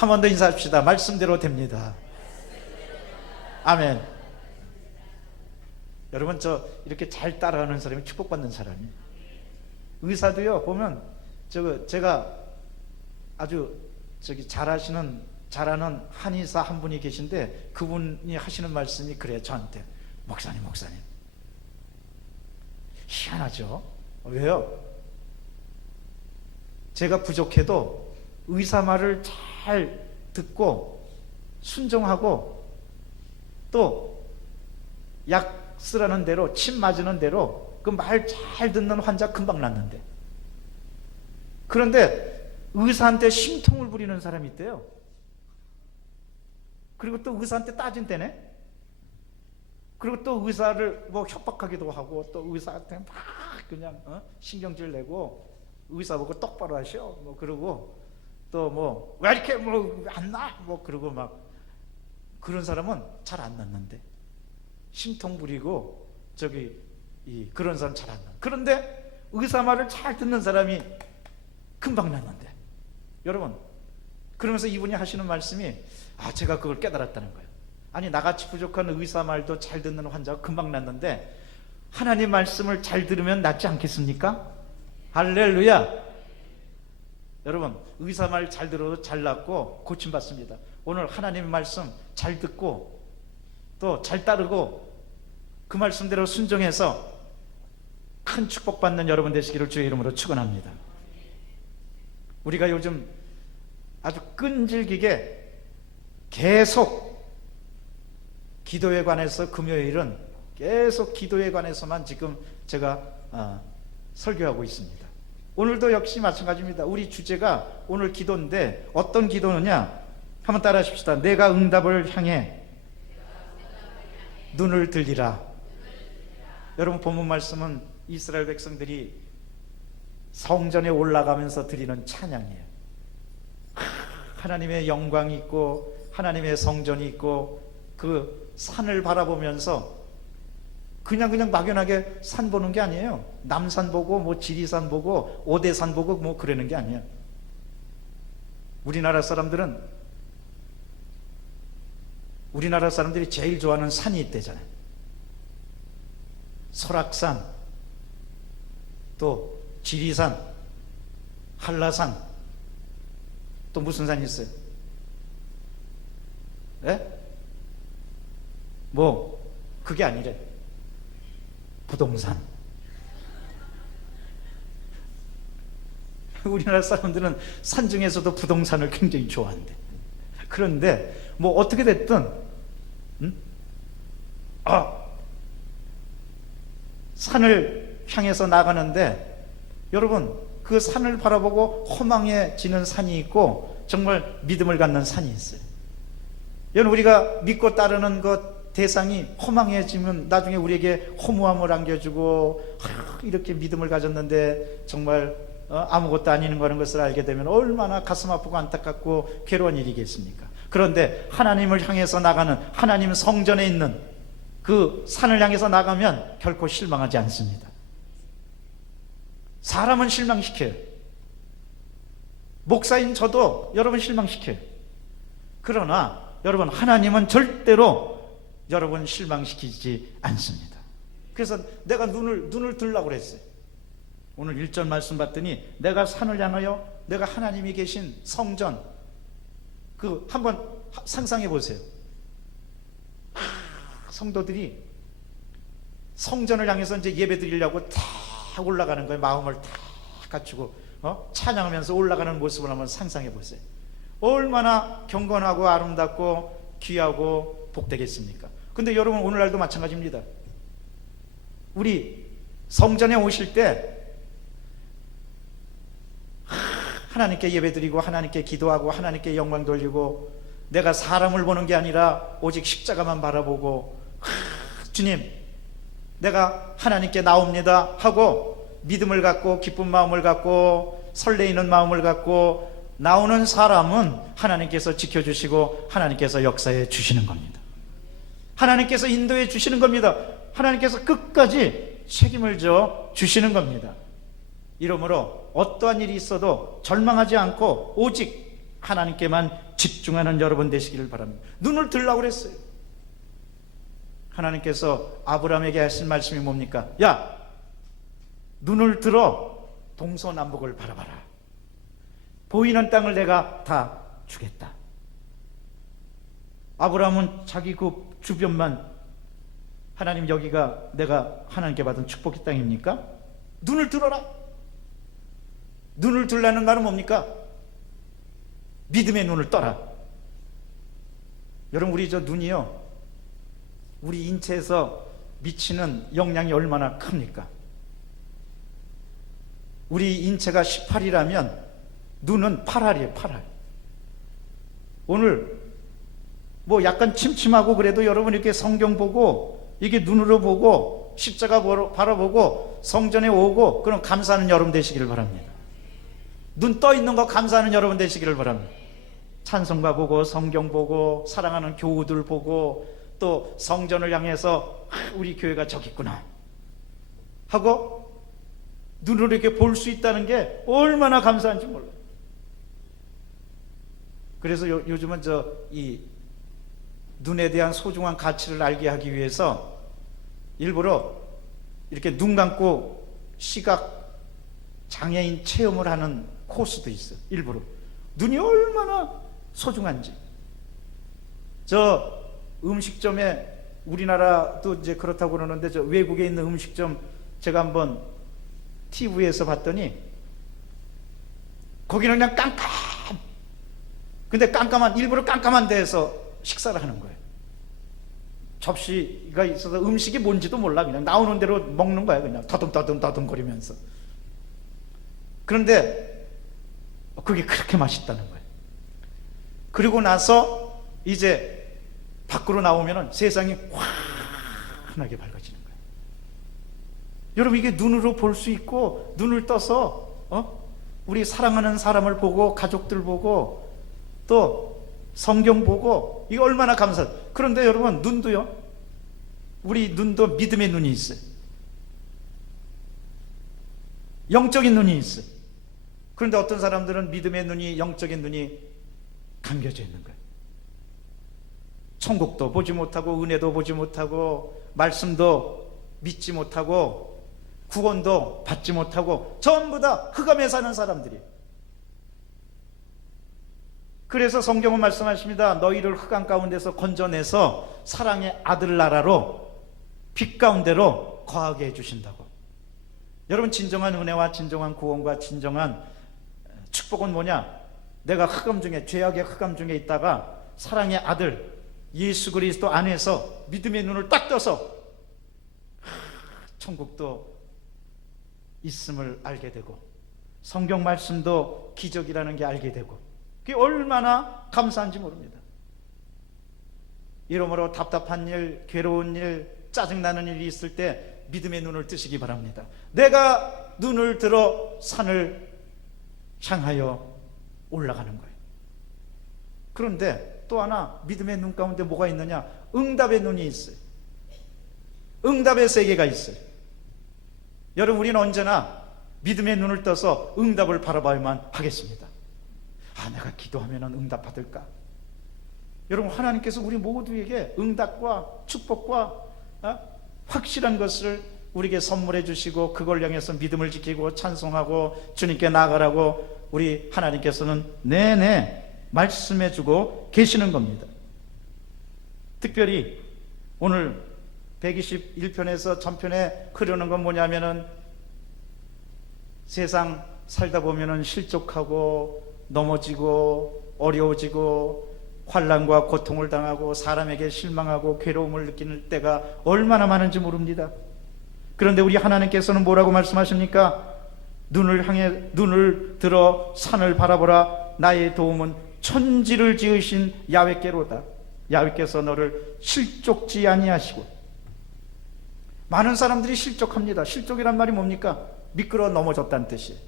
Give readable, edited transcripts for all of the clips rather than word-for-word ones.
한 번 더 인사합시다. 말씀대로 됩니다. 아멘. 여러분, 저 이렇게 잘 따라가는 사람이 축복받는 사람이에요. 의사도요, 보면 제가 아주 잘하는 한의사 한 분이 계신데, 그분이 하시는 말씀이 그래요. 저한테, 목사님 희한하죠? 왜요? 제가 부족해도 의사 말을 잘 듣고 순종하고 또 약 쓰라는 대로, 침 맞으는 대로 그 말 잘 듣는 환자 금방 낫는데, 그런데 의사한테 심통을 부리는 사람이 있대요. 그리고 또 의사한테 따진대네. 그리고 또 의사를 뭐 협박하기도 하고, 또 의사한테 막 그냥 신경질 내고, 의사 보고 똑바로 하셔 뭐 그러고, 또 뭐 왜 이렇게 뭐 안 나 뭐 그러고, 막 그런 사람은 잘 안 낫는데, 심통 부리고 그런 사람 잘 안 나. 그런데 의사 말을 잘 듣는 사람이 금방 낫는데, 여러분, 그러면서 이분이 하시는 말씀이, 제가 그걸 깨달았다는 거예요. 아니, 나같이 부족한 의사 말도 잘 듣는 환자가 금방 낫는데, 하나님 말씀을 잘 들으면 낫지 않겠습니까? 할렐루야. 여러분, 의사 말 잘 들어도 잘 낫고 고침받습니다. 오늘 하나님의 말씀 잘 듣고 또 잘 따르고 그 말씀대로 순종해서 큰 축복받는 여러분 되시기를 주의 이름으로 축원합니다. 우리가 요즘 아주 끈질기게 계속 기도에 관해서, 금요일은 계속 기도에 관해서만 지금 제가 설교하고 있습니다. 오늘도 역시 마찬가지입니다. 우리 주제가 오늘 기도인데, 어떤 기도느냐 한번 따라 하십시다. 내가 응답을 향해 눈을 들리라. 여러분, 본문 말씀은 이스라엘 백성들이 성전에 올라가면서 드리는 찬양이에요. 하나님의 영광이 있고 하나님의 성전이 있고, 그 산을 바라보면서 그냥 막연하게 산 보는 게 아니에요. 남산 보고 뭐 지리산 보고 오대산 보고 뭐 그러는 게 아니에요. 우리나라 사람들이 제일 좋아하는 산이 있대잖아요. 설악산, 또 지리산, 한라산, 또 무슨 산이 있어요? 예? 뭐 그게 아니래. 부동산. 우리나라 사람들은 산 중에서도 부동산을 굉장히 좋아한대. 그런데 뭐 어떻게 됐든 산을 향해서 나가는데, 여러분, 그 산을 바라보고 허망해지는 산이 있고 정말 믿음을 갖는 산이 있어요. 여러분, 우리가 믿고 따르는 것 대상이 허망해지면 나중에 우리에게 허무함을 안겨주고, 이렇게 믿음을 가졌는데 정말 아무것도 아닌 거라는 것을 알게 되면 얼마나 가슴 아프고 안타깝고 괴로운 일이겠습니까? 그런데 하나님을 향해서 나가는, 하나님 성전에 있는 그 산을 향해서 나가면 결코 실망하지 않습니다. 사람은 실망시켜요. 목사인 저도 여러분 실망시켜요. 그러나 여러분, 하나님은 절대로 여러분 실망시키지 않습니다. 그래서 내가 눈을 들라고 그랬어요. 오늘 1절 말씀 봤더니, 내가 산을 향하여, 내가 하나님이 계신 성전, 그 한번 상상해 보세요. 성도들이 성전을 향해서 이제 예배 드리려고 다 올라가는 거예요. 마음을 다 갖추고 찬양하면서 올라가는 모습을 한번 상상해 보세요. 얼마나 경건하고 아름답고 귀하고 복되겠습니까? 근데 여러분, 오늘날도 마찬가지입니다. 우리 성전에 오실 때 하나님께 예배드리고 하나님께 기도하고 하나님께 영광 돌리고, 내가 사람을 보는 게 아니라 오직 십자가만 바라보고, 주님, 내가 하나님께 나옵니다 하고 믿음을 갖고 기쁜 마음을 갖고 설레이는 마음을 갖고 나오는 사람은 하나님께서 지켜주시고 하나님께서 역사해 주시는 겁니다. 하나님께서 인도해 주시는 겁니다. 하나님께서 끝까지 책임을 져 주시는 겁니다. 이러므로 어떠한 일이 있어도 절망하지 않고 오직 하나님께만 집중하는 여러분 되시기를 바랍니다. 눈을 들라고 그랬어요. 하나님께서 아브라함에게 하신 말씀이 뭡니까? 야, 눈을 들어 동서남북을 바라봐라. 보이는 땅을 내가 다 주겠다. 아브라함은 자기 그 주변만, 하나님 여기가 내가 하나님께 받은 축복의 땅입니까? 눈을 들어라. 눈을 들라는 말은 뭡니까? 믿음의 눈을 떠라. 여러분, 우리 저 눈이요, 우리 인체에서 미치는 영향이 얼마나 큽니까? 우리 인체가 18이라면 눈은 8알이에요. 8알. 오늘 뭐 약간 침침하고 그래도 여러분 이렇게 성경 보고, 이게 눈으로 보고 십자가 바라보고 성전에 오고, 그럼 감사하는 여러분 되시기를 바랍니다. 눈 떠 있는 거 감사하는 여러분 되시기를 바랍니다. 찬송가 보고 성경 보고 사랑하는 교우들 보고 또 성전을 향해서 우리 교회가 저기 있구나 하고 눈으로 이렇게 볼 수 있다는 게 얼마나 감사한지 몰라요. 그래서 요즘은 이 눈에 대한 소중한 가치를 알게 하기 위해서 일부러 이렇게 눈 감고 시각 장애인 체험을 하는 코스도 있어요. 일부러 눈이 얼마나 소중한지. 저 음식점에, 우리나라도 이제 그렇다고 그러는데 저 외국에 있는 음식점 제가 한번 TV에서 봤더니 거기는 그냥 깜깜, 근데 깜깜한, 일부러 깜깜한 데에서 식사를 하는 거예요. 접시가 있어서 음식이 뭔지도 몰라. 그냥 나오는 대로 먹는 거야. 그냥 더듬더듬 거리면서. 그런데 그게 그렇게 맛있다는 거예요. 그리고 나서 이제 밖으로 나오면 세상이 환하게 밝아지는 거예요. 여러분, 이게 눈으로 볼 수 있고 눈을 떠서 우리 사랑하는 사람을 보고 가족들 보고 또 성경 보고, 이거 얼마나 감사해요. 그런데 여러분, 눈도요, 우리 눈도 믿음의 눈이 있어요. 영적인 눈이 있어요. 그런데 어떤 사람들은 믿음의 눈이, 영적인 눈이 감겨져 있는 거예요. 천국도 보지 못하고 은혜도 보지 못하고 말씀도 믿지 못하고 구원도 받지 못하고 전부 다 흑암에 사는 사람들이에요. 그래서 성경은 말씀하십니다. 너희를 흑암 가운데서 건져내서 사랑의 아들 나라로, 빛 가운데로 거하게 해주신다고. 여러분, 진정한 은혜와 진정한 구원과 진정한 축복은 뭐냐? 내가 흑암 중에, 죄악의 흑암 중에 있다가 사랑의 아들 예수 그리스도 안에서 믿음의 눈을 딱 떠서 천국도 있음을 알게 되고 성경 말씀도 기적이라는 게 알게 되고, 그게 얼마나 감사한지 모릅니다. 이러므로 답답한 일, 괴로운 일, 짜증나는 일이 있을 때 믿음의 눈을 뜨시기 바랍니다. 내가 눈을 들어 산을 향하여 올라가는 거예요. 그런데 또 하나, 믿음의 눈 가운데 뭐가 있느냐? 응답의 눈이 있어요. 응답의 세계가 있어요. 여러분, 우리는 언제나 믿음의 눈을 떠서 응답을 바라봐야만 하겠습니다. 내가 기도하면 응답 받을까? 여러분, 하나님께서 우리 모두에게 응답과 축복과 확실한 것을 우리에게 선물해 주시고, 그걸 향해서 믿음을 지키고 찬송하고 주님께 나아가라고 우리 하나님께서는 내내 말씀해 주고 계시는 겁니다. 특별히 오늘 121편에서 전편에 흐르는 건 뭐냐면은, 세상 살다 보면은 실족하고 넘어지고 어려워지고 환난과 고통을 당하고 사람에게 실망하고 괴로움을 느끼는 때가 얼마나 많은지 모릅니다. 그런데 우리 하나님께서는 뭐라고 말씀하십니까? 눈을 들어 산을 바라보라. 나의 도움은 천지를 지으신 야훼께로다. 야훼께서 너를 실족지 아니하시고. 많은 사람들이 실족합니다. 실족이란 말이 뭡니까? 미끄러 넘어졌다는 뜻이에요.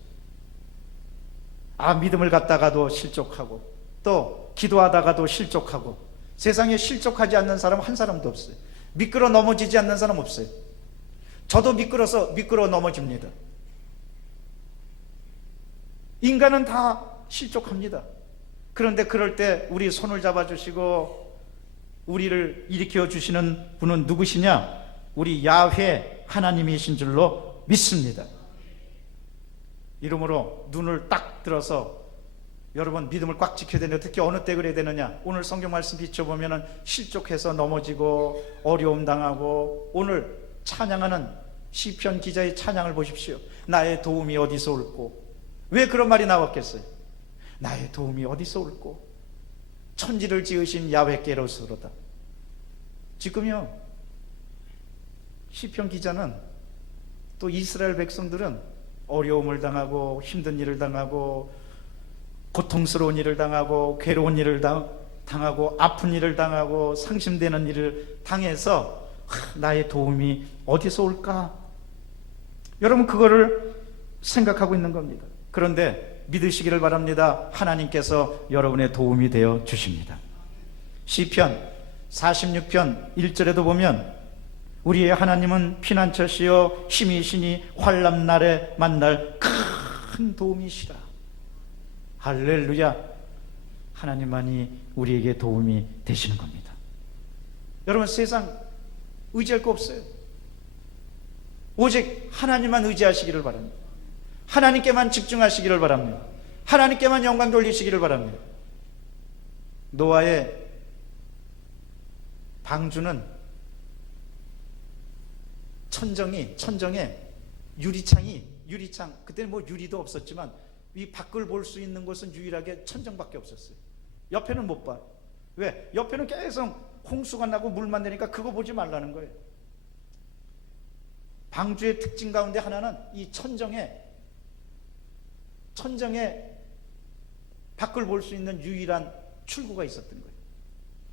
믿음을 갖다가도 실족하고 또 기도하다가도 실족하고, 세상에 실족하지 않는 사람 한 사람도 없어요. 미끄러 넘어지지 않는 사람 없어요. 저도 미끄러 넘어집니다. 인간은 다 실족합니다. 그런데 그럴 때 우리 손을 잡아주시고 우리를 일으켜 주시는 분은 누구시냐? 우리 야훼 하나님이신 줄로 믿습니다. 이러므로 눈을 딱 들어서 여러분 믿음을 꽉 지켜야 되는데, 특히 어느 때 그래야 되느냐? 오늘 성경 말씀 비춰보면 실족해서 넘어지고 어려움 당하고, 오늘 찬양하는 시편 기자의 찬양을 보십시오. 나의 도움이 어디서 올꼬? 왜 그런 말이 나왔겠어요? 나의 도움이 어디서 올꼬? 천지를 지으신 야훼께로서로다. 지금요, 시편 기자는 또 이스라엘 백성들은 어려움을 당하고 힘든 일을 당하고 고통스러운 일을 당하고 괴로운 일을 당하고 아픈 일을 당하고 상심되는 일을 당해서 나의 도움이 어디서 올까? 여러분 그거를 생각하고 있는 겁니다. 그런데 믿으시기를 바랍니다. 하나님께서 여러분의 도움이 되어 주십니다. 시편 46편 1절에도 보면 우리의 하나님은 피난처시요 힘이시니 환난날에 만날 큰 도움이시라. 할렐루야. 하나님만이 우리에게 도움이 되시는 겁니다. 여러분 세상 의지할 거 없어요. 오직 하나님만 의지하시기를 바랍니다. 하나님께만 집중하시기를 바랍니다. 하나님께만 영광 돌리시기를 바랍니다. 노아의 방주는 천정에 유리창, 그때는 뭐 유리도 없었지만 이 밖을 볼 수 있는 곳은 유일하게 천정밖에 없었어요. 옆에는 못 봐요. 왜? 옆에는 계속 홍수가 나고 물만 내니까 그거 보지 말라는 거예요. 방주의 특징 가운데 하나는 이 천정에 밖을 볼 수 있는 유일한 출구가 있었던 거예요.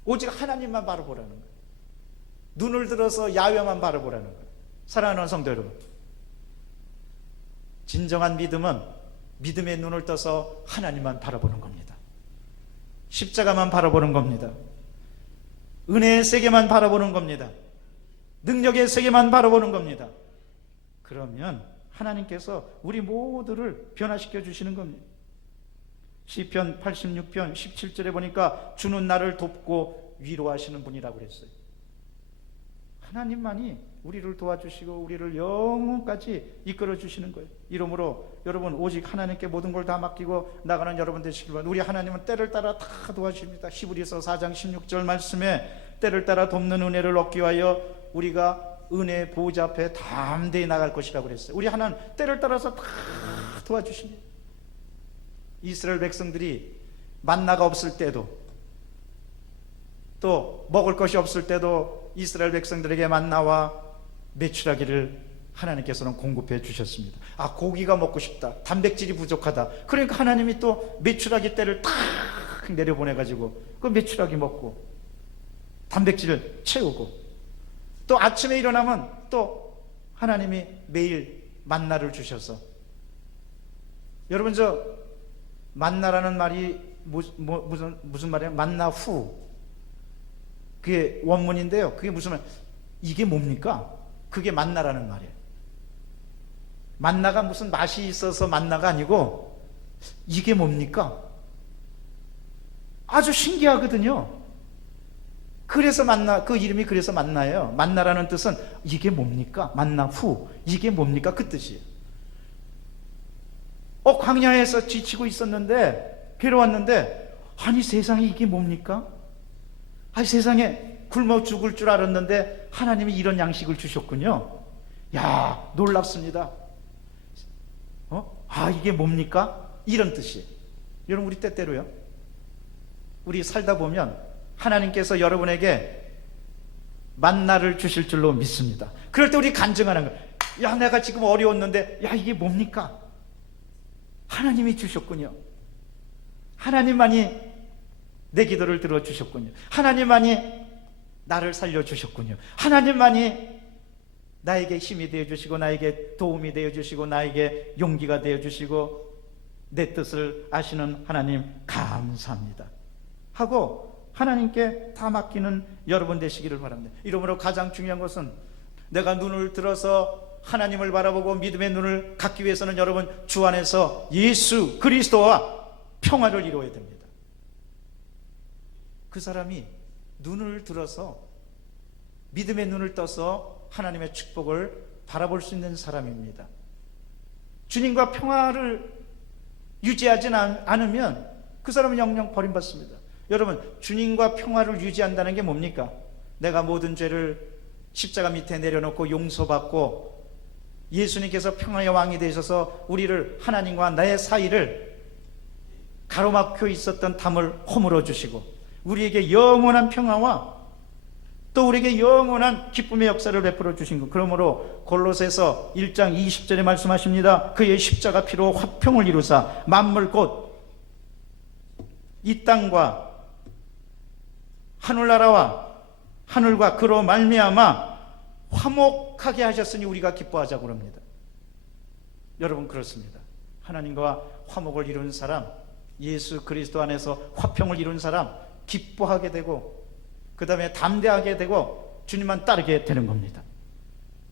오직 하나님만 바라보라는 거예요. 눈을 들어서 야훼만 바라보라는 거예요. 사랑하는 성도 여러분, 진정한 믿음은 믿음의 눈을 떠서 하나님만 바라보는 겁니다. 십자가만 바라보는 겁니다. 은혜의 세계만 바라보는 겁니다. 능력의 세계만 바라보는 겁니다. 그러면 하나님께서 우리 모두를 변화시켜 주시는 겁니다. 시편 86편 17절에 보니까 주는 나를 돕고 위로하시는 분이라고 그랬어요. 하나님만이 우리를 도와주시고 우리를 영원까지 이끌어 주시는 거예요. 이러므로 여러분 오직 하나님께 모든 걸 다 맡기고 나가는 여러분 되시길 바랍니다. 우리 하나님은 때를 따라 다 도와주십니다. 히브리서 4장 16절 말씀에 때를 따라 돕는 은혜를 얻기 위하여 우리가 은혜 보호자 앞에 담대히 나갈 것이라고 그랬어요. 우리 하나님 때를 따라서 다 도와주십니다. 이스라엘 백성들이 만나가 없을 때도 또 먹을 것이 없을 때도 이스라엘 백성들에게 만나와 메추라기를 하나님께서는 공급해 주셨습니다. 아, 고기가 먹고 싶다, 단백질이 부족하다, 그러니까 하나님이 또 메추라기 떼를 탁 내려보내가지고 그 메추라기 먹고 단백질을 채우고, 또 아침에 일어나면 또 하나님이 매일 만나를 주셔서, 여러분 저 만나라는 말이 무슨 말이에요? 만나후, 그게 원문인데요. 그게 무슨 말? 이게 뭡니까? 그게 만나라는 말이에요. 만나가 무슨 맛이 있어서 만나가 아니고 이게 뭡니까? 아주 신기하거든요. 그래서 만나, 그 이름이 그래서 만나예요. 만나라는 뜻은 이게 뭡니까? 만나 후, 이게 뭡니까? 그 뜻이에요. 광야에서 지치고 있었는데, 괴로웠는데, 아니 세상에 이게 뭡니까? 아니 세상에 굶어 죽을 줄 알았는데 하나님이 이런 양식을 주셨군요. 야, 놀랍습니다. 이게 뭡니까? 이런 뜻이에요. 여러분 우리 때때로요, 우리 살다 보면 하나님께서 여러분에게 만나를 주실 줄로 믿습니다. 그럴 때 우리 간증하는 거예요. 야, 내가 지금 어려웠는데 야, 이게 뭡니까? 하나님이 주셨군요. 하나님만이 내 기도를 들어주셨군요. 하나님만이 나를 살려주셨군요. 하나님만이 나에게 힘이 되어주시고 나에게 도움이 되어주시고 나에게 용기가 되어주시고 내 뜻을 아시는 하나님 감사합니다 하고 하나님께 다 맡기는 여러분 되시기를 바랍니다. 이러므로 가장 중요한 것은 내가 눈을 들어서 하나님을 바라보고 믿음의 눈을 갖기 위해서는 여러분 주 안에서 예수 그리스도와 평화를 이루어야 됩니다. 그 사람이 눈을 들어서 믿음의 눈을 떠서 하나님의 축복을 바라볼 수 있는 사람입니다. 주님과 평화를 유지하지 않으면 그 사람은 영영 버림받습니다. 여러분, 주님과 평화를 유지한다는 게 뭡니까? 내가 모든 죄를 십자가 밑에 내려놓고 용서받고 예수님께서 평화의 왕이 되셔서 우리를, 하나님과 나의 사이를 가로막혀 있었던 담을 허물어 주시고 우리에게 영원한 평화와 또 우리에게 영원한 기쁨의 역사를 베풀어 주신 것. 그러므로 골로새서 1장 20절에 말씀하십니다. 그의 십자가 피로 화평을 이루사 만물 곧 이 땅과 하늘나라와 하늘과 그로 말미암아 화목하게 하셨으니 우리가 기뻐하자고 합니다. 여러분, 그렇습니다. 하나님과 화목을 이룬 사람, 예수 그리스도 안에서 화평을 이룬 사람, 기뻐하게 되고 그 다음에 담대하게 되고 주님만 따르게 되는 겁니다.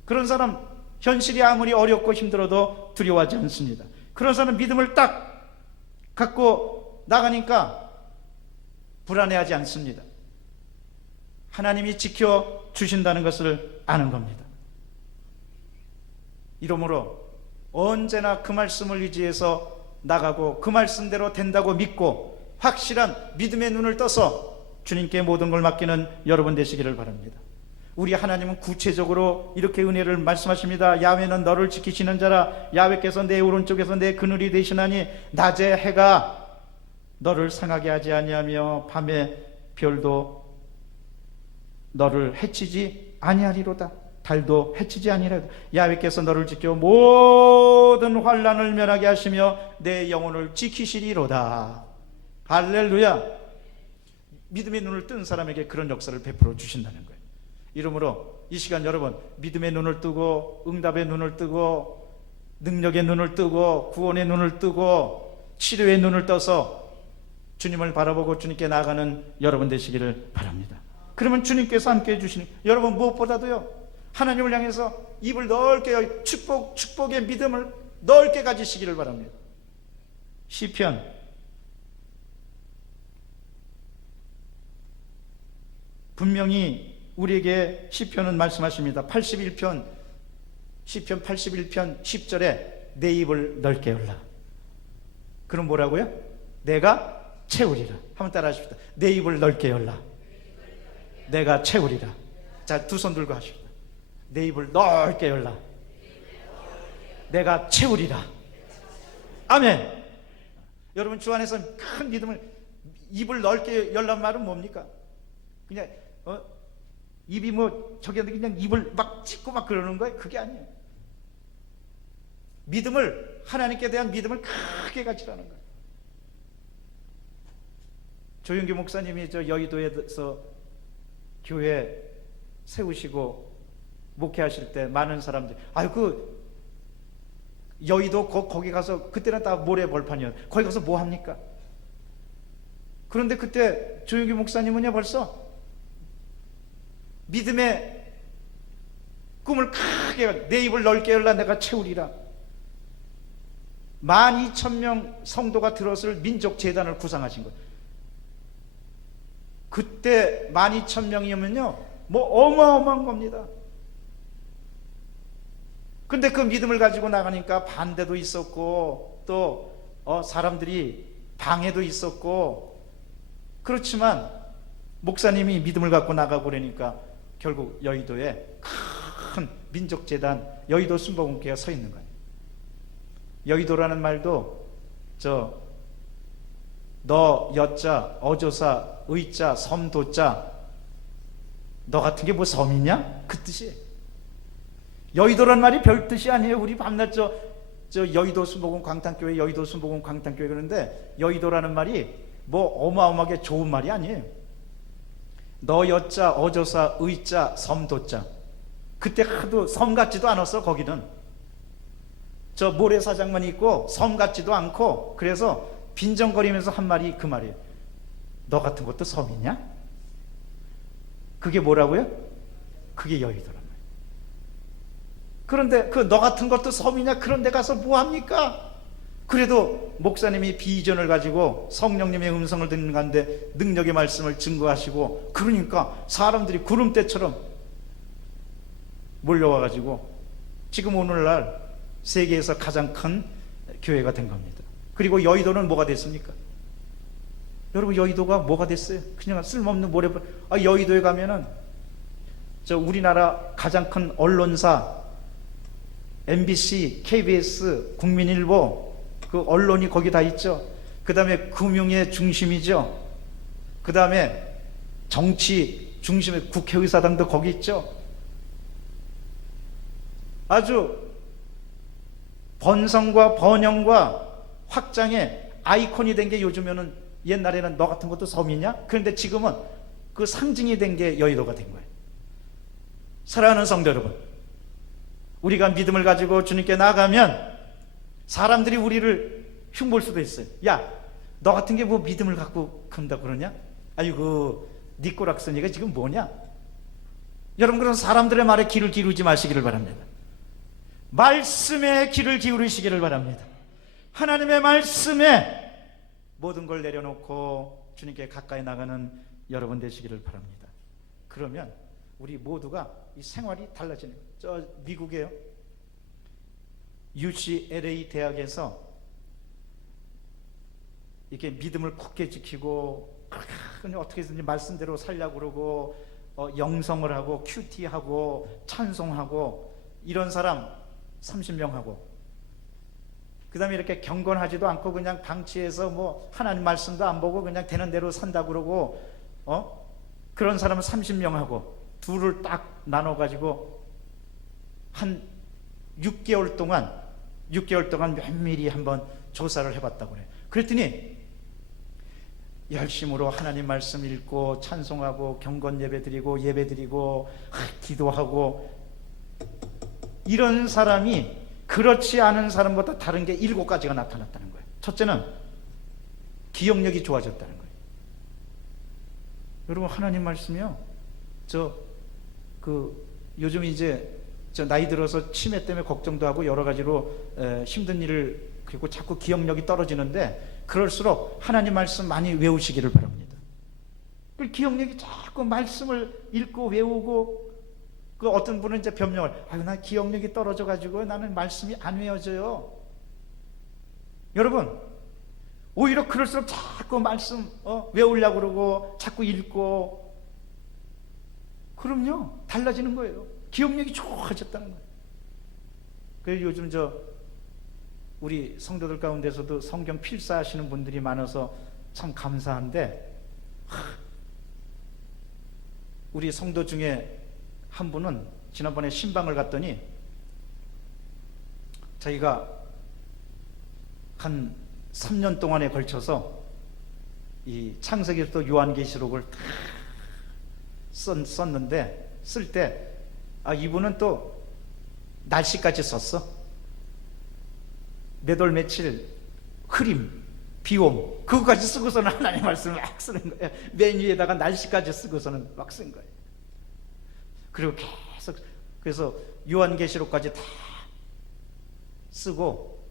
그런 사람, 현실이 아무리 어렵고 힘들어도 두려워하지 않습니다. 그런 사람 믿음을 딱 갖고 나가니까 불안해하지 않습니다. 하나님이 지켜주신다는 것을 아는 겁니다. 이러므로 언제나 그 말씀을 의지해서 나가고 그 말씀대로 된다고 믿고 확실한 믿음의 눈을 떠서 주님께 모든 걸 맡기는 여러분 되시기를 바랍니다. 우리 하나님은 구체적으로 이렇게 은혜를 말씀하십니다. 야훼는 너를 지키시는 자라. 야훼께서 내 오른쪽에서 내 그늘이 되시나니 낮에 해가 너를 상하게 하지 아니하며 밤에 별도 너를 해치지 아니하리로다. 달도 해치지 아니하리로다. 야훼께서 너를 지켜 모든 환난을 면하게 하시며 내 영혼을 지키시리로다. 할렐루야. 믿음의 눈을 뜬 사람에게 그런 역사를 베풀어 주신다는 거예요. 이러므로 이 시간 여러분, 믿음의 눈을 뜨고 응답의 눈을 뜨고 능력의 눈을 뜨고 구원의 눈을 뜨고 치료의 눈을 떠서 주님을 바라보고 주님께 나아가는 여러분 되시기를 바랍니다. 그러면 주님께서 함께 해주시는, 여러분 무엇보다도요, 하나님을 향해서 입을 넓게 열, 축복의 믿음을 넓게 가지시기를 바랍니다. 시편 분명히 우리에게 시편은 말씀하십니다. 81편, 시편 81편 10절에 내 입을 넓게 열라. 그럼 뭐라고요? 내가 채우리라. 한번 따라 하십시다. 내 입을 넓게 열라. 내가 채우리라. 자, 두 손 들고 하십시다. 내 입을 넓게 열라. 내가 채우리라. 아멘. 여러분, 주 안에서 큰 믿음을, 입을 넓게 열란 말은 뭡니까? 그냥 입이 뭐 저기 그냥 입을 막 찢고 막 그러는 거예요? 그게 아니에요. 믿음을, 하나님께 대한 믿음을 크게 가지라는 거예요. 조윤규 목사님이 저 여의도에서 교회 세우시고 목회하실 때 많은 사람들이, 아유 그 여의도 거기 가서, 그때는 다 모래벌판이었어요. 거기 가서 뭐 합니까? 그런데 그때 조윤규 목사님은요, 벌써 믿음의 꿈을 크게, 내 입을 넓게 열라 내가 채우리라. 12,000명 성도가 들었을 민족재단을 구상하신 거예요. 그때 12,000명이면요 뭐 어마어마한 겁니다. 근데 그 믿음을 가지고 나가니까 반대도 있었고 또 사람들이 방해도 있었고, 그렇지만 목사님이 믿음을 갖고 나가고 그러니까 결국 여의도에 큰 민족재단 여의도 순복음교회가 서 있는 거예요. 여의도라는 말도 너 여자 어조사 의자 섬도자, 너 같은 게 뭐 섬이냐? 그 뜻이에요. 여의도란 말이 별 뜻이 아니에요. 우리 밤낮 저 여의도 순복음 광탄교회, 여의도 순복음 광탄교회 그러는데 여의도라는 말이 뭐 어마어마하게 좋은 말이 아니에요. 너 여자 어조사 의자 섬도자. 그때 하도 섬 같지도 않았어. 거기는 저 모래사장만 있고 섬 같지도 않고, 그래서 빈정거리면서 한 말이 그 말이에요. 너 같은 것도 섬이냐? 그게 뭐라고요? 그게 여의도란 말이에요. 그런데 그 너 같은 것도 섬이냐? 그런 데 가서 뭐 합니까? 그래도 목사님이 비전을 가지고 성령님의 음성을 듣는 가운데 능력의 말씀을 증거하시고, 그러니까 사람들이 구름대처럼 몰려와가지고 지금 오늘날 세계에서 가장 큰 교회가 된 겁니다. 그리고 여의도는 뭐가 됐습니까? 여러분, 여의도가 뭐가 됐어요? 그냥 쓸모없는 모래벌. 여의도에 가면은 저 우리나라 가장 큰 언론사 MBC, KBS, 국민일보, 그 언론이 거기 다 있죠. 그 다음에 금융의 중심이죠. 그 다음에 정치 중심의 국회의사당도 거기 있죠. 아주 번성과 번영과 확장의 아이콘이 된 게 요즘에는, 옛날에는 너 같은 것도 섬이냐? 그런데 지금은 그 상징이 된 게 여의도가 된 거예요. 사랑하는 성도 여러분, 우리가 믿음을 가지고 주님께 나아가면 사람들이 우리를 흉볼 수도 있어요. 야, 너 같은 게 뭐 믿음을 갖고 큰다 그러냐? 아이고, 네 꼬락서니가 지금 뭐냐? 여러분, 그런 사람들의 말에 귀를 기울이지 마시기를 바랍니다. 말씀에 귀를 기울이시기를 바랍니다. 하나님의 말씀에 모든 걸 내려놓고 주님께 가까이 나가는 여러분 되시기를 바랍니다. 그러면 우리 모두가 이 생활이 달라지는 거예요. 저 미국에요, UCLA 대학에서 이렇게 믿음을 굳게 지키고 그냥 어떻게든지 말씀대로 살려고 그러고 영성을 하고 큐티하고 찬송하고 이런 사람 30명 하고, 그 다음에 이렇게 경건하지도 않고 그냥 방치해서 뭐 하나님 말씀도 안 보고 그냥 되는 대로 산다 그러고 그런 사람은 30명 하고, 둘을 딱 나눠가지고 한 6개월 동안 면밀히 한번 조사를 해봤다고 그래요. 그랬더니 열심으로 하나님 말씀 읽고 찬송하고 경건 예배 드리고 기도하고 이런 사람이 그렇지 않은 사람보다 다른 게 7가지가 나타났다는 거예요. 첫째는 기억력이 좋아졌다는 거예요. 여러분, 하나님 말씀이요, 요즘 이제 나이 들어서 치매 때문에 걱정도 하고 여러 가지로 힘든 일을, 그리고 자꾸 기억력이 떨어지는데, 그럴수록 하나님 말씀 많이 외우시기를 바랍니다. 그 기억력이 자꾸 말씀을 읽고 외우고, 그 어떤 분은 이제 변명을, 나 기억력이 떨어져 가지고 나는 말씀이 안 외워져요. 여러분, 오히려 그럴수록 자꾸 말씀 외우려고 그러고 자꾸 읽고, 그럼요, 달라지는 거예요. 기억력이 좋아졌다는 거예요. 그래서 요즘 우리 성도들 가운데서도 성경 필사하시는 분들이 많아서 참 감사한데, 우리 성도 중에 한 분은 지난번에 신방을 갔더니 자기가 한 3년 동안에 걸쳐서 이 창세기부터 요한계시록을 다 썼는데, 쓸 때 이분은 또 날씨까지 썼어. 몇 월 며칠 흐림, 비옴, 그거까지 쓰고서는 하나님의 말씀을 막 쓰는 거예요. 맨 위에다가 날씨까지 쓰고서는 막 쓴 거예요. 그리고 계속, 그래서 요한계시록까지 다 쓰고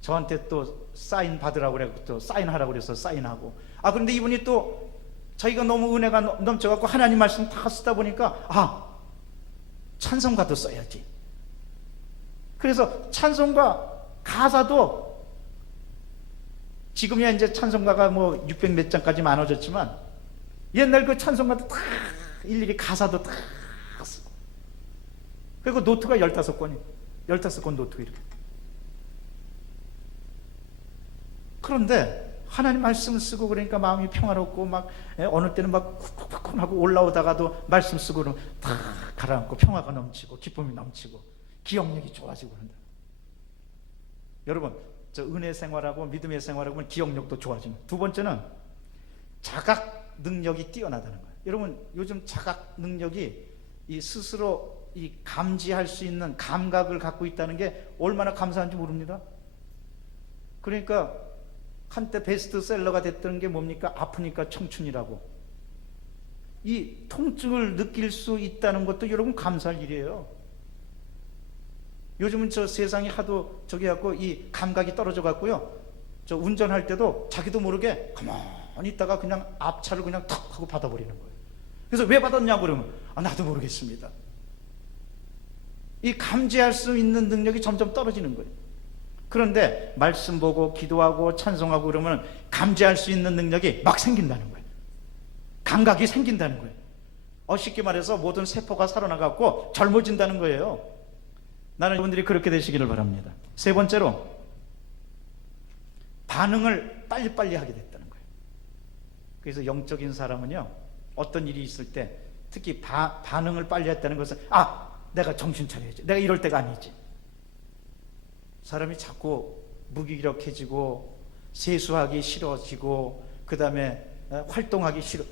저한테 또 사인 받으라고 그래, 또 사인하라고 그래서 사인하고. 그런데 이분이 또 자기가 너무 은혜가 넘쳐갖고 하나님 말씀 다 쓰다 보니까 찬송가도 써야지. 그래서 찬송가 가사도, 지금이야 이제 찬송가가 뭐 600 몇 장까지 많아졌지만 옛날 그 찬송가도 다 일일이 가사도 다 쓰고, 그리고 노트가 15권이 15권 노트가 이렇게. 그런데 하나님 말씀 쓰고 그러니까 마음이 평화롭고, 막 어느 때는 막 쿵쿵쿵 하고 올라오다가도 말씀 쓰고 그러면 다 가라앉고 평화가 넘치고 기쁨이 넘치고 기억력이 좋아지고 그런다. 여러분, 은혜 생활하고 믿음의 생활하고 기억력도 좋아지는. 두 번째는 자각 능력이 뛰어나다는 거예요. 여러분, 요즘 자각 능력이 이 스스로 이 감지할 수 있는 감각을 갖고 있다는 게 얼마나 감사한지 모릅니다. 그러니까 한때 베스트셀러가 됐던 게 뭡니까? 아프니까 청춘이라고. 이 통증을 느낄 수 있다는 것도 여러분 감사할 일이에요. 요즘은 저 세상이 하도 저기 갖고 이 감각이 떨어져 갖고요, 저 운전할 때도 자기도 모르게 가만히 있다가 그냥 앞차를 그냥 탁 하고 받아버리는 거예요. 그래서 왜 받았냐고 그러면 나도 모르겠습니다. 이 감지할 수 있는 능력이 점점 떨어지는 거예요. 그런데 말씀 보고 기도하고 찬송하고 그러면 감지할 수 있는 능력이 막 생긴다는 거예요. 감각이 생긴다는 거예요. 쉽게 말해서 모든 세포가 살아나갖고 젊어진다는 거예요. 나는 여러분들이 그렇게 되시기를 바랍니다. 세 번째로, 반응을 빨리빨리 하게 됐다는 거예요. 그래서 영적인 사람은요, 어떤 일이 있을 때 특히 반응을 빨리 했다는 것은 내가 정신 차려야지, 내가 이럴 때가 아니지. 사람이 자꾸 무기력해지고 세수하기 싫어지고 그 다음에 활동하기 싫어.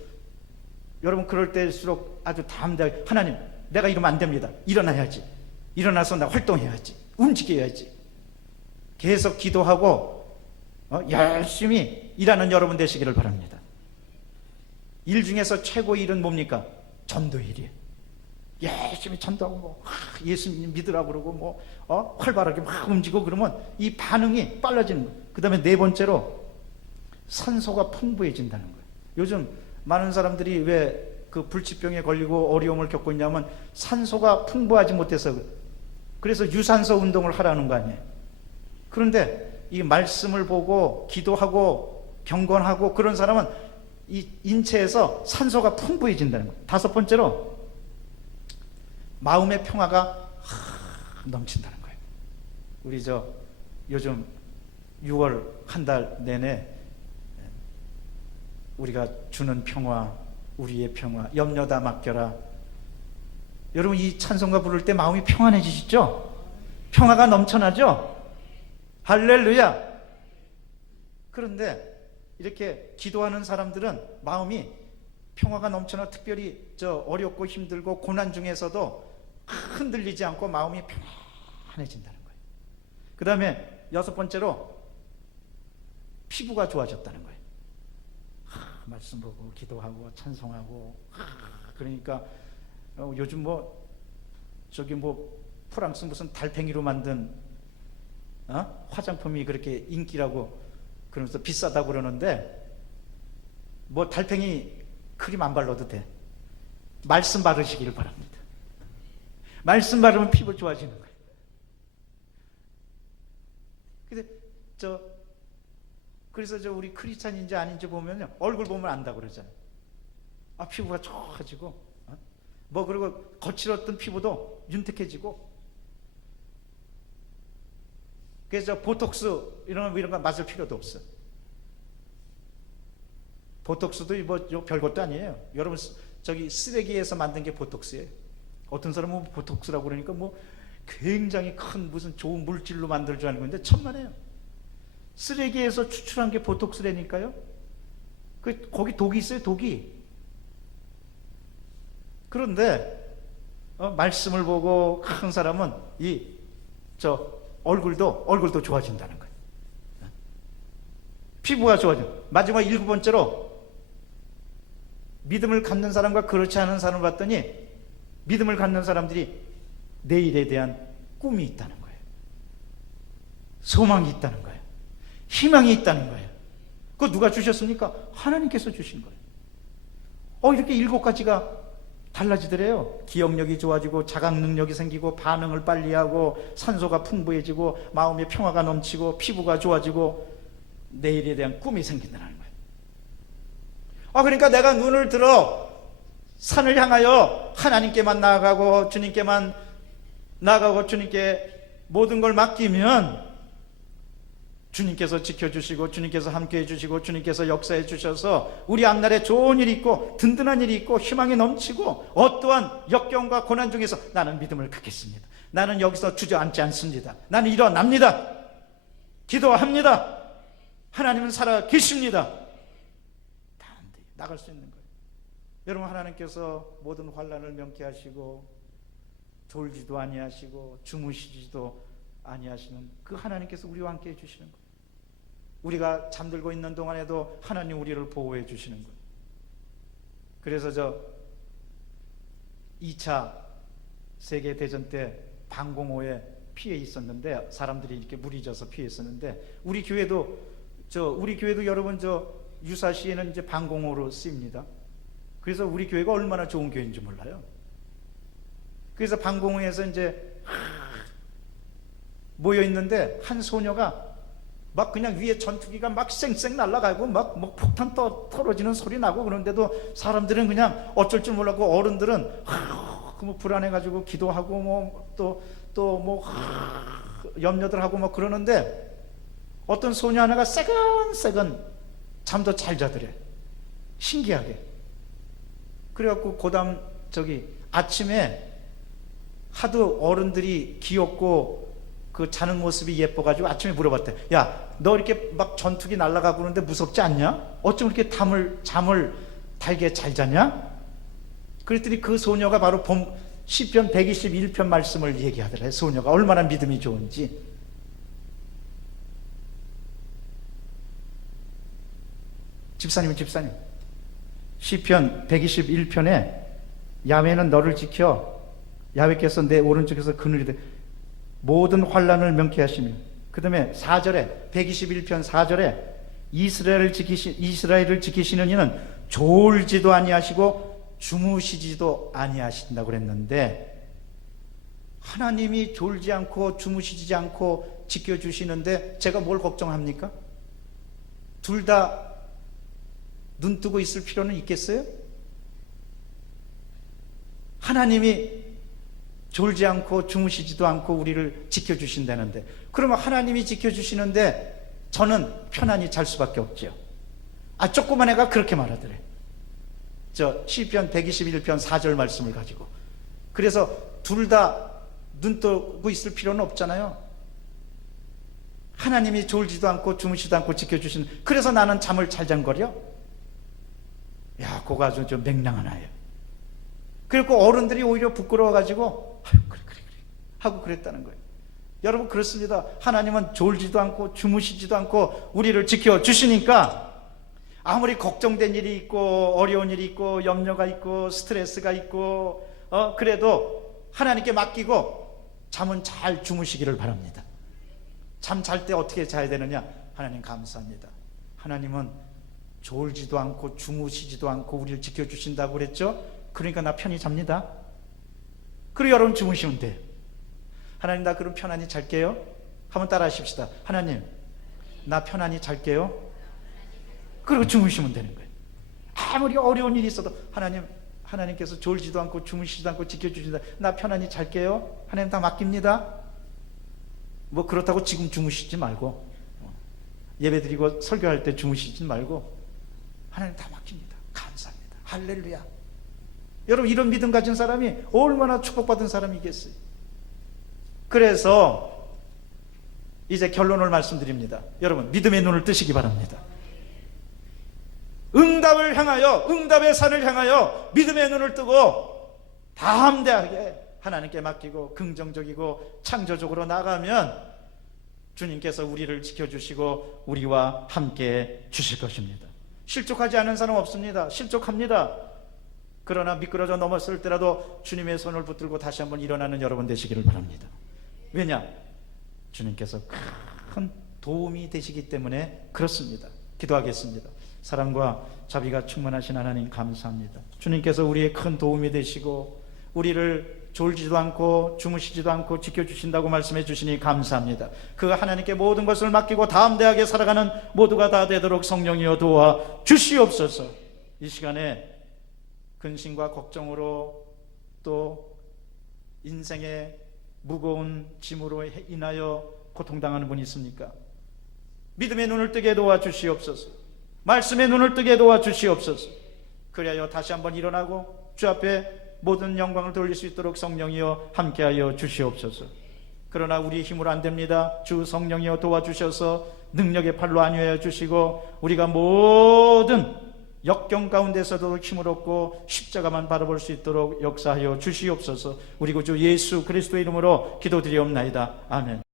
여러분 그럴 때일수록 아주 담대하게, 하나님 내가 이러면 안 됩니다, 일어나야지, 일어나서 나 활동해야지, 움직여야지. 계속 기도하고 열심히 일하는 여러분 되시기를 바랍니다. 일 중에서 최고의 일은 뭡니까? 전도일이에요. 열심히 전도하고 예수님 믿으라고 그러고 활발하게 막 움직이고 그러면 이 반응이 빨라지는 거예요. 그 다음에 네 번째로, 산소가 풍부해진다는 거예요. 요즘 많은 사람들이 왜 그 불치병에 걸리고 어려움을 겪고 있냐면 산소가 풍부하지 못해서 그래요. 그래서 유산소 운동을 하라는 거 아니에요. 그런데 이 말씀을 보고 기도하고 경건하고 그런 사람은 이 인체에서 산소가 풍부해진다는 거예요. 다섯 번째로, 마음의 평화가 넘친다는 거예요. 우리 요즘 6월 한 달 내내 우리가 주는 평화, 우리의 평화, 염려 다 맡겨라. 여러분 이 찬송가 부를 때 마음이 평안해지시죠? 평화가 넘쳐나죠? 할렐루야. 그런데 이렇게 기도하는 사람들은 마음이 평화가 넘쳐나, 특별히 어렵고 힘들고 고난 중에서도 흔들리지 않고 마음이 평안해진다는 거예요. 그 다음에 여섯 번째로, 피부가 좋아졌다는 거예요. 말씀 보고 기도하고 찬송하고 그러니까 요즘 프랑스 무슨 달팽이로 만든 화장품이 그렇게 인기라고 그러면서 비싸다고 그러는데, 달팽이 크림 안 발라도 돼. 말씀 바르시기를 바랍니다. 말씀 바르면 피부 좋아지는 거예요. 근데 그래서 우리 크리스찬인지 아닌지 보면요, 얼굴 보면 안다고 그러잖아요. 피부가 좋아지고 그리고 거칠었던 피부도 윤택해지고. 그래서 보톡스 이런 거 맞을 필요도 없어. 보톡스도 별것도 아니에요. 여러분 쓰레기에서 만든 게 보톡스예요. 어떤 사람은 보톡스라고 그러니까 굉장히 큰 무슨 좋은 물질로 만들 줄 아는 건데 천만에요. 쓰레기에서 추출한 게 보톡스라니까요. 거기 독이 있어요, 독이. 그런데 말씀을 보고 큰 사람은 얼굴도 좋아진다는 거예요. 피부가 좋아져. 마지막 일곱 번째로, 믿음을 갖는 사람과 그렇지 않은 사람을 봤더니 믿음을 갖는 사람들이 내일에 대한 꿈이 있다는 거예요. 소망이 있다는 거예요. 희망이 있다는 거예요. 그거 누가 주셨습니까? 하나님께서 주신 거예요. 이렇게 일곱 가지가 달라지더래요. 기억력이 좋아지고 자각 능력이 생기고 반응을 빨리 하고 산소가 풍부해지고 마음의 평화가 넘치고 피부가 좋아지고 내일에 대한 꿈이 생긴다는 거예요. 그러니까 내가 눈을 들어 산을 향하여 하나님께만 나아가고 주님께만 나아가고 주님께 모든 걸 맡기면 주님께서 지켜주시고 주님께서 함께해 주시고 주님께서 역사해 주셔서 우리 앞날에 좋은 일이 있고 든든한 일이 있고 희망이 넘치고 어떠한 역경과 고난 중에서 나는 믿음을 갖겠습니다. 나는 여기서 주저앉지 않습니다. 나는 일어납니다. 기도합니다. 하나님은 살아 계십니다. 단단히 나갈 수 있는 거예요. 여러분, 하나님께서 모든 환난을 명쾌하시고 졸지도 아니하시고 주무시지도 아니하시는 그 하나님께서 우리와 함께 해주시는 거예요. 우리가 잠들고 있는 동안에도 하나님 우리를 보호해 주시는 거예요. 그래서 2차 세계대전 때 방공호에 피해 있었는데, 사람들이 이렇게 물이 져서 피해 있었는데, 우리 교회도 여러분 유사시에는 이제 방공호로 쓰입니다. 그래서 우리 교회가 얼마나 좋은 교회인지 몰라요. 그래서 방공호에서 이제 모여 있는데 한 소녀가 막 그냥 위에 전투기가 막 쌩쌩 날아가고 막 폭탄 떨어지는 소리 나고, 그런데도 사람들은 그냥 어쩔 줄 몰랐고, 어른들은 뭐 불안해가지고 기도하고 뭐 염려들 하고 막 그러는데, 어떤 소녀 하나가 새근새근 잠도 잘 자더래. 신기하게. 그래갖고 그다음 아침에 하도 어른들이 귀엽고 그 자는 모습이 예뻐가지고 아침에 물어봤대. 야, 너 이렇게 막 전투기 날아가고 그러는데 무섭지 않냐? 어쩜 이렇게 잠을 달게 잘 자냐? 그랬더니 그 소녀가 바로 시편 121편 말씀을 얘기하더래. 소녀가 얼마나 믿음이 좋은지. 집사님, 시편 121편에 야훼는 너를 지켜, 야훼께서 내 오른쪽에서 그늘이 돼 모든 환난을 명쾌하시며, 그 다음에 4절에 121편 4절에 이스라엘을 지키시는 이는 졸지도 아니하시고 주무시지도 아니하신다고 그랬는데, 하나님이 졸지 않고 주무시지 않고 지켜주시는데 제가 뭘 걱정합니까? 둘 다 눈 뜨고 있을 필요는 있겠어요? 하나님이 졸지 않고 주무시지도 않고 우리를 지켜주신다는데, 그러면 하나님이 지켜주시는데 저는 편안히 잘 수밖에 없죠. 조그만 애가 그렇게 말하더래. 시편 121편 4절 말씀을 가지고. 그래서 둘 다 눈 뜨고 있을 필요는 없잖아요. 하나님이 졸지도 않고 주무시지도 않고 지켜주시는, 그래서 나는 잠을 잘 잔거려? 야, 그거 아주 좀 맹랑한 아이예요. 그리고 어른들이 오히려 부끄러워가지고 그래 하고 그랬다는 거예요. 여러분, 그렇습니다. 하나님은 졸지도 않고 주무시지도 않고 우리를 지켜주시니까 아무리 걱정된 일이 있고 어려운 일이 있고 염려가 있고 스트레스가 있고 그래도 하나님께 맡기고 잠은 잘 주무시기를 바랍니다. 잠 잘 때 어떻게 자야 되느냐? 하나님 감사합니다. 하나님은 졸지도 않고 주무시지도 않고 우리를 지켜주신다고 그랬죠? 그러니까 나 편히 잡니다. 그리고 여러분 주무시면 돼요. 하나님, 나 그럼 편안히 잘게요. 한번 따라 하십시다. 하나님, 나 편안히 잘게요. 그리고 주무시면 되는 거예요. 아무리 어려운 일이 있어도 하나님께서 졸지도 않고 주무시지도 않고 지켜주신다. 나 편안히 잘게요. 하나님 다 맡깁니다. 뭐 그렇다고 지금 주무시지 말고, 예배드리고 설교할 때 주무시지 말고, 하나님 다 맡깁니다. 감사합니다. 할렐루야. 여러분, 이런 믿음 가진 사람이 얼마나 축복받은 사람이겠어요. 그래서 이제 결론을 말씀드립니다. 여러분, 믿음의 눈을 뜨시기 바랍니다. 응답을 향하여, 응답의 산을 향하여 믿음의 눈을 뜨고 담대하게 하나님께 맡기고 긍정적이고 창조적으로 나가면 주님께서 우리를 지켜주시고 우리와 함께 주실 것입니다. 실족하지 않은 사람 없습니다. 실족합니다. 그러나 미끄러져 넘었을 때라도 주님의 손을 붙들고 다시 한번 일어나는 여러분 되시기를 바랍니다. 왜냐? 주님께서 큰 도움이 되시기 때문에 그렇습니다. 기도하겠습니다. 사랑과 자비가 충만하신 하나님 감사합니다. 주님께서 우리의 큰 도움이 되시고 우리를 졸지도 않고 주무시지도 않고 지켜주신다고 말씀해 주시니 감사합니다. 그 하나님께 모든 것을 맡기고 담대하게 살아가는 모두가 다 되도록 성령이여 도와 주시옵소서. 이 시간에 근심과 걱정으로 또 인생의 무거운 짐으로 인하여 고통당하는 분이 있습니까? 믿음의 눈을 뜨게 도와주시옵소서. 말씀의 눈을 뜨게 도와주시옵소서. 그리하여 다시 한번 일어나고 주 앞에 모든 영광을 돌릴 수 있도록 성령이여 함께하여 주시옵소서. 그러나 우리 힘으로 안 됩니다. 주 성령이여 도와주셔서 능력의 팔로 안위하여 주시고 우리가 모든 역경 가운데서도 힘을 얻고 십자가만 바라볼 수 있도록 역사하여 주시옵소서. 우리 구주 예수 그리스도의 이름으로 기도드리옵나이다. 아멘.